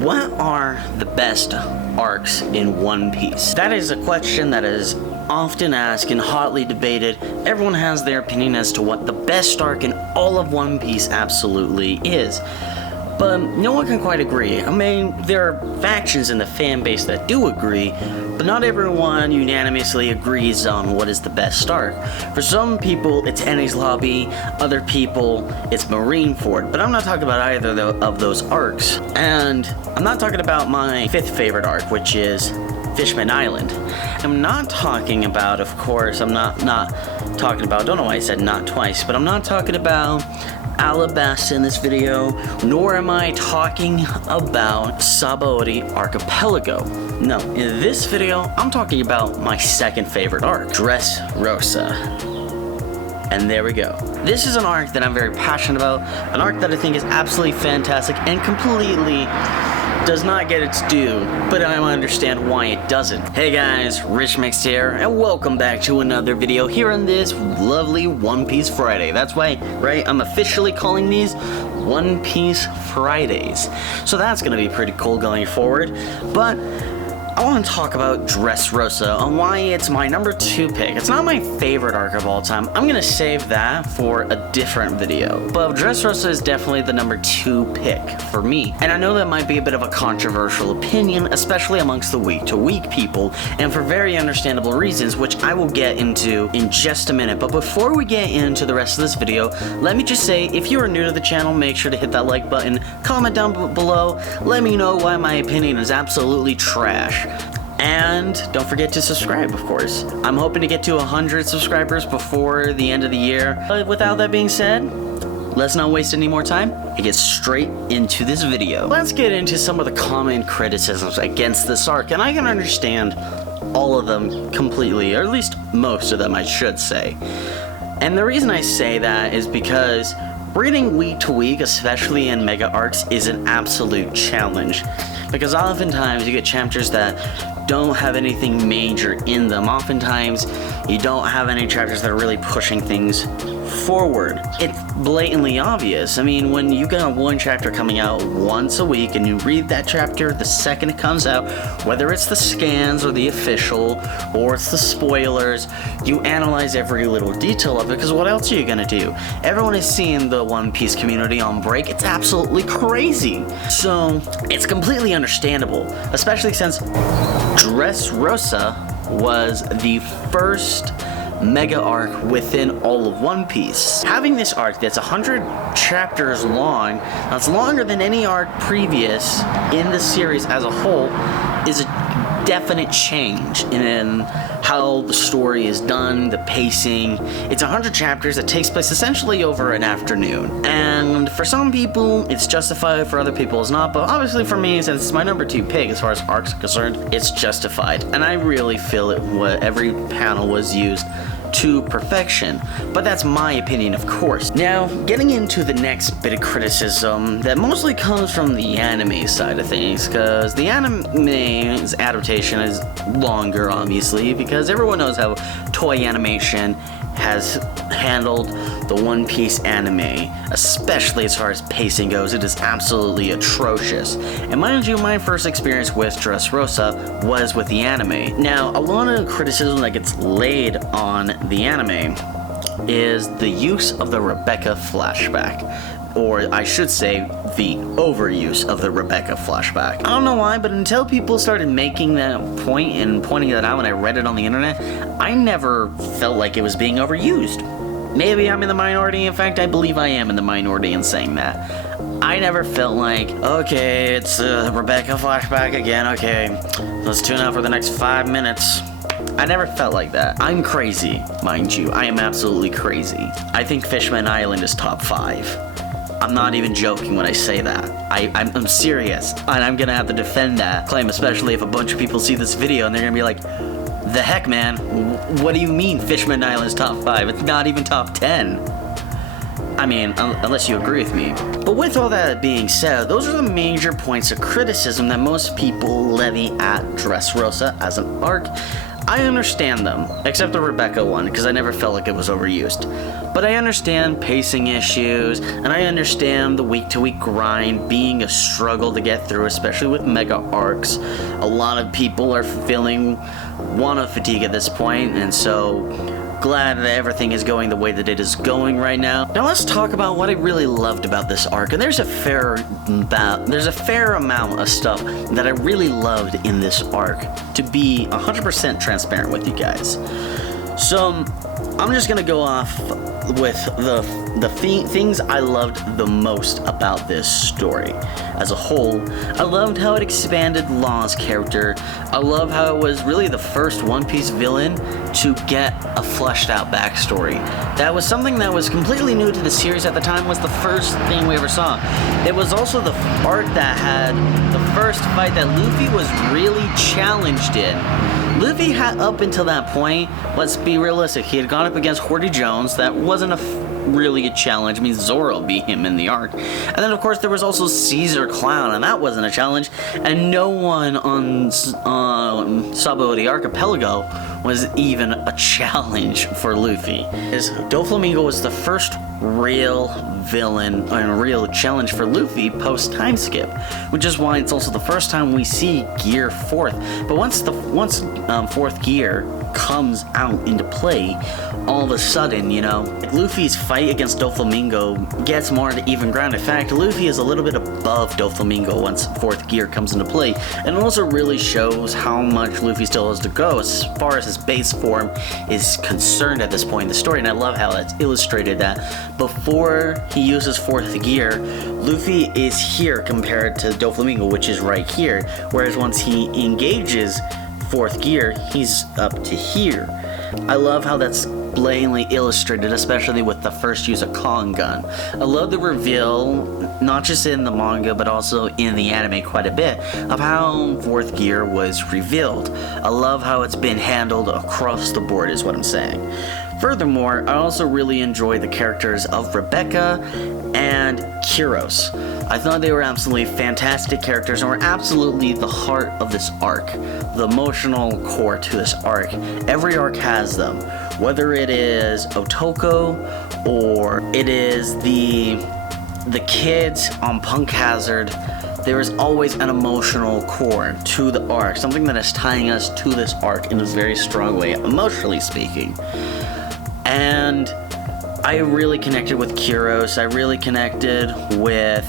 What are the best arcs in One Piece? That is a question that is often asked and hotly debated. Everyone has their opinion as to what the best arc in all of One Piece absolutely is. But no one can quite agree. I mean, there are factions in the fan base that do agree, but not everyone unanimously agrees on what is the best arc. For some people, it's Enies Lobby, other people, it's Marineford, but I'm not talking about either of those arcs. And I'm not talking about my fifth favorite arc, which is Fishman Island. I'm not talking about, of course, don't know why I said not twice, but I'm not talking about Alabasta in this video, nor am I talking about Sabo Archipelago. No, in this video, I'm talking about my second favorite arc, Dressrosa. And there we go. This is an arc that I'm very passionate about, an arc that I think is absolutely fantastic and completely does not get its due, but I understand why it doesn't. Hey guys, Rich Mixed here, and welcome back to another video here on this lovely One Piece Friday. That's why, right, I'm officially calling these One Piece Fridays. So that's gonna be pretty cool going forward, but I want to talk about Dressrosa and why it's my number 2 pick. It's not my favorite arc of all time. I'm going to save that for a different video. But Dressrosa is definitely the number 2 pick for me. And I know that might be a bit of a controversial opinion, especially amongst the week-to-week people, and for very understandable reasons, which I will get into in just a minute. But before we get into the rest of this video, let me just say, if you are new to the channel, make sure to hit that like button, comment down below, let me know why my opinion is absolutely trash. And don't forget to subscribe, of course. I'm hoping to get to 100 subscribers before the end of the year. But without that being said, let's not waste any more time and get straight into this video. Let's get into some of the common criticisms against this arc, and I can understand all of them completely, or at least most of them, I should say. And the reason I say that is because reading week to week, especially in mega arcs, is an absolute challenge. Because oftentimes you get chapters that don't have anything major in them. Oftentimes you don't have any chapters that are really pushing things forward. It's blatantly obvious. I mean, when you got one chapter coming out once a week and you read that chapter the second it comes out, whether it's the scans or the official or it's the spoilers, you analyze every little detail of it, because what else are you gonna do? Everyone is seeing the One Piece community on break. It's absolutely crazy. So it's completely understandable, especially since Dressrosa was the first mega arc within all of One Piece. Having this arc that's 100 chapters long, that's longer than any arc previous in the series as a whole, is a definite change in how the story is done, the pacing. It's 100 chapters that takes place essentially over an afternoon. And for some people, it's justified, for other people, it's not. But obviously for me, since it's my number 2 pick as far as arcs are concerned, it's justified. And I really feel every panel was used to perfection, but that's my opinion, of course. Now, getting into the next bit of criticism that mostly comes from the anime side of things, because the anime's adaptation is longer, obviously, because everyone knows how toy animation has handled the One Piece anime, especially as far as pacing goes. It is absolutely atrocious. And mind you, my first experience with Dressrosa was with the anime. Now, a lot of criticism that gets laid on the anime is the use of the Rebecca flashback. Or I should say, the overuse of the Rebecca flashback. I don't know why, but until people started making that point and pointing that out when I read it on the internet, I never felt like it was being overused. Maybe I'm in the minority. In fact, I believe I am in the minority in saying that. I never felt like, okay, it's a Rebecca flashback again, okay, let's tune out for the next 5 minutes. I never felt like that. I'm crazy, mind you. I am absolutely crazy. I think Fishman Island is top 5. I'm not even joking when I say that. I'm serious, and I'm gonna have to defend that claim, especially if a bunch of people see this video and they're gonna be like, the heck, man, what do you mean Fishman Island's top 5? It's not even top 10. I mean, unless you agree with me. But with all that being said, those are the major points of criticism that most people levy at Dressrosa as an arc. I understand them, except the Rebecca one, because I never felt like it was overused. But I understand pacing issues, and I understand the week-to-week grind being a struggle to get through, especially with mega arcs. A lot of people are feeling Wano fatigue at this point, and so glad that everything is going the way that it is going right now. Now let's talk about what I really loved about this arc, and there's a fair amount of stuff that I really loved in this arc, to be 100% transparent with you guys. So I'm just gonna go off with the things I loved the most about this story. As a whole, I loved how it expanded Law's character. I love how it was really the first One Piece villain to get a fleshed out backstory. That was something that was completely new to the series at the time, was the first thing we ever saw. It was also the arc that had the first fight that Luffy was really challenged in. Luffy had, up until that point, let's be realistic, he had gone up against Horty Jones. That wasn't really a challenge. I mean, Zoro beat him in the arc. And then, of course, there was also Caesar Clown, and that wasn't a challenge. And no one on Sabo the Archipelago was even a challenge for Luffy. Doflamingo was the first real villain and real challenge for Luffy post time skip, which is why it's also the first time we see Gear 4th. But once 4th Gear comes out into play, all of a sudden, you know, Luffy's fight against Doflamingo gets more into even ground. In fact, Luffy is a little bit above Doflamingo once 4th Gear comes into play, and it also really shows how much Luffy still has to go as far as his base form is concerned at this point in the story. And I love how it's illustrated that before he uses 4th Gear, Luffy is here compared to Doflamingo, which is right here, whereas once he engages 4th Gear, he's up to here. I love how that's blatantly illustrated, especially with the first use of Kong Gun. I love the reveal, not just in the manga, but also in the anime quite a bit, of how 4th Gear was revealed. I love how it's been handled across the board, is what I'm saying. Furthermore, I also really enjoy the characters of Rebecca and Kyros. I thought they were absolutely fantastic characters and were absolutely the heart of this arc, the emotional core to this arc. Every arc has them, whether it is Otoko or it is the kids on Punk Hazard. There is always an emotional core to the arc, something that is tying us to this arc in a very strong way, emotionally speaking. And I really connected with Kyros. I really connected with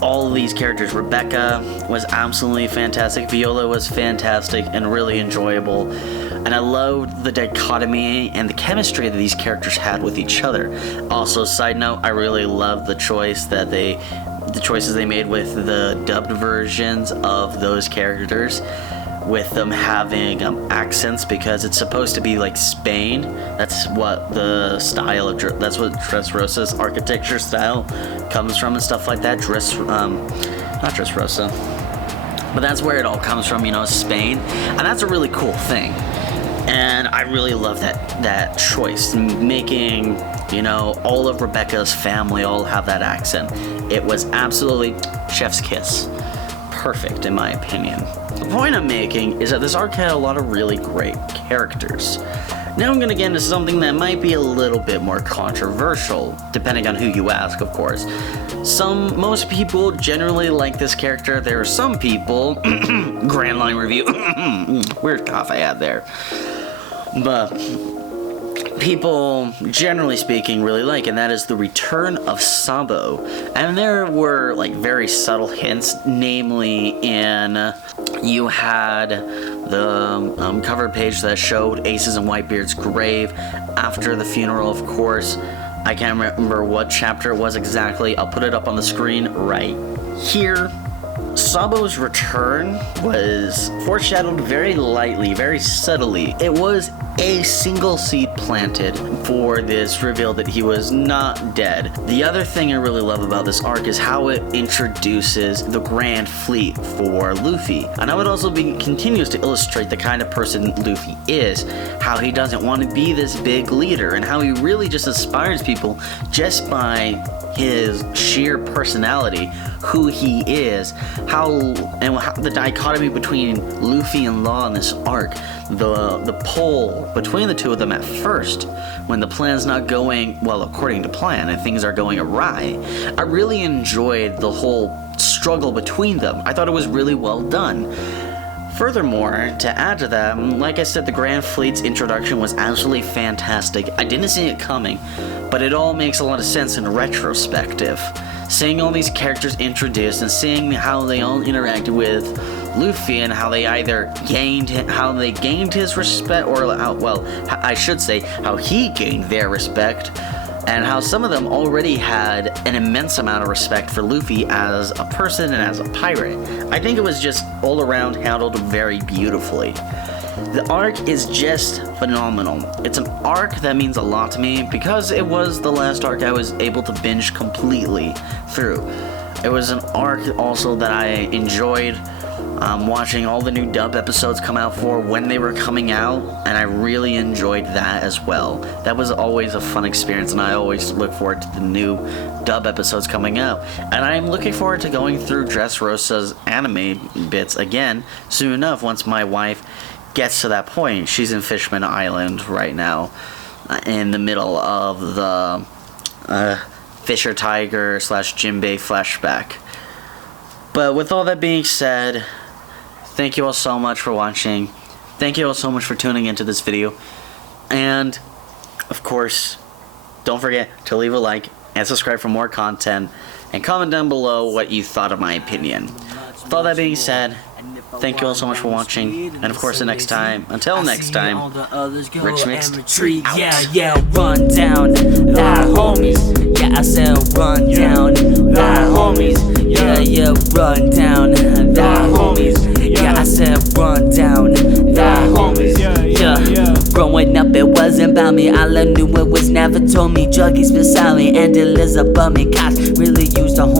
all of these characters. Rebecca was absolutely fantastic. Viola was fantastic and really enjoyable. And I loved the dichotomy and the chemistry that these characters had with each other. Also, side note, I really loved the choices they made with the dubbed versions of those characters, with them having accents, because it's supposed to be like Spain. That's what the style of that's what Dressrosa's architecture style comes from and stuff like that. Not Dressrosa, but that's where it all comes from, you know, Spain, and that's a really cool thing. And I really love that choice, making, you know, all of Rebecca's family all have that accent. It was absolutely chef's kiss. Perfect, in my opinion. The point I'm making is that this arc had a lot of really great characters. Now I'm going to get into something that might be a little bit more controversial, depending on who you ask, of course. Most people generally like this character. There are some people, Grand Line Review, weird cough I had there, but people, generally speaking, really like, and that is the return of Sabo. And there were like very subtle hints, namely in you had the cover page that showed Aces and Whitebeard's grave after the funeral, of course. I can't remember what chapter it was exactly. I'll put it up on the screen right here. Sabo's return was foreshadowed very lightly, very subtly. It was a single seed planted for this reveal that he was not dead. The other thing I really love about this arc is how it introduces the Grand Fleet for Luffy, and how it also continues to illustrate the kind of person Luffy is, how he doesn't want to be this big leader, and how he really just inspires people just by his sheer personality, who he is, how the dichotomy between Luffy and Law in this arc, the pull between the two of them at first, when the plan's not going well according to plan and things are going awry. I really enjoyed the whole struggle between them. I thought it was really well done. Furthermore, to add to that, like I said, the Grand Fleet's introduction was absolutely fantastic. I didn't see it coming, but it all makes a lot of sense in retrospective. Seeing all these characters introduced and seeing how they all interacted with Luffy and how they either gained his respect, or I should say how he gained their respect, and how some of them already had an immense amount of respect for Luffy as a person and as a pirate. I think it was just all around handled very beautifully. The arc is just phenomenal. It's an arc that means a lot to me because it was the last arc I was able to binge completely through. It was an arc also that I enjoyed watching all the new dub episodes come out for when they were coming out, and I really enjoyed that as well. That was always a fun experience, and I always look forward to the new dub episodes coming out. And I'm looking forward to going through Dressrosa's anime bits again soon enough once my wife gets to that point. She's in Fishman Island right now, in the middle of the Fisher Tiger / Jinbei flashback. But with all that being said, thank you all so much for watching. Thank you all so much for tuning into this video. And, of course, don't forget to leave a like and subscribe for more content. And comment down below what you thought of my opinion. With all that being said, thank you all so much for watching. And, of course, until next time, Rich Mixed out. Yeah, run down that homies. Yeah, I said run down that homies. Yeah, run down that homies. Yeah, I said run down that homies. Yeah, growing up it wasn't about me. All I knew it was never told me. Juggies beside me and it lives above me. Cops really used a